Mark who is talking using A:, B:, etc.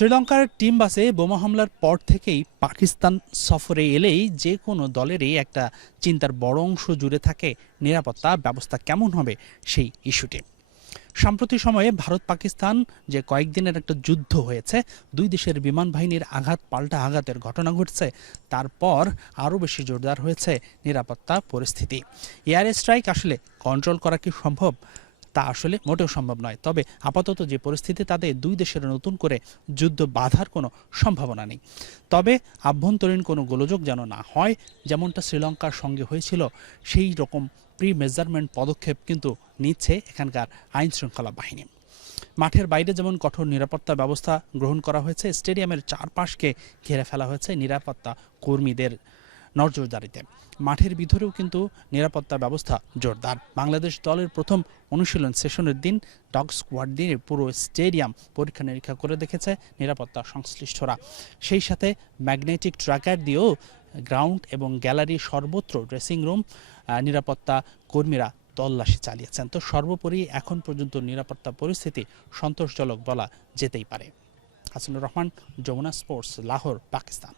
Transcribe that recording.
A: শ্রীলঙ্কার টিম বাসে বোমা হামলার পর থেকেই পাকিস্তান সফরে এলেই যে কোনো দলেরই একটা চিন্তার বড় অংশ জুড়ে থাকে নিরাপত্তা ব্যবস্থা কেমন হবে সেই ইস্যুটি। সাম্প্রতিক সময়ে ভারত পাকিস্তান যে কয়েকদিনের একটা যুদ্ধ হয়েছে, দুই দেশের বিমান বাহিনীর আঘাত, পাল্টা আঘাতের ঘটনা ঘটছে, তারপর আরও বেশি জোরদার হয়েছে নিরাপত্তা পরিস্থিতি। এয়ার স্ট্রাইক আসলে কন্ট্রোল করা কি সম্ভব? তা আসলে মোটেও সম্ভব নয়। তবে আপাতত যে পরিস্থিতি, তাতে দুই দেশের নতুন করে যুদ্ধ বাধার কোনো সম্ভাবনা নেই। তবে আভ্যন্তরীণ কোনো গোলযোগ যেন না হয়, যেমনটা শ্রীলঙ্কার সঙ্গে হয়েছিল, সেই রকম প্রি মেজারমেন্ট পদক্ষেপ কিন্তু নিচ্ছে এখানকার আইন শৃঙ্খলা বাহিনী। মাঠের বাইরে যেমন কঠোর নিরাপত্তা ব্যবস্থা গ্রহণ করা হয়েছে, স্টেডিয়ামের চারপাশকে ঘিরে ফেলা হয়েছে নিরাপত্তা কর্মীদের নজরদারিতে। মাঠের ভিতরেও কিন্তু নিরাপত্তা ব্যবস্থা জোরদার। বাংলাদেশ দলের প্রথম অনুশীলন সেশনের দিন ডগ স্কোয়াড দিয়ে পুরো স্টেডিয়াম পরীক্ষা নিরীক্ষা করে দেখেছে নিরাপত্তা সংশ্লিষ্টরা। সেই সাথে ম্যাগনেটিক ট্র্যাকার দিয়েও গ্রাউন্ড এবং গ্যালারি সর্বত্র ড্রেসিং রুম নিরাপত্তা কর্মীরা তল্লাশি চালিয়েছেন। তো সর্বোপরি এখন পর্যন্ত নিরাপত্তা পরিস্থিতি সন্তোষজনক বলা যেতেই পারে। হাসানুর রহমান, যমুনা স্পোর্টস, লাহোর, পাকিস্তান।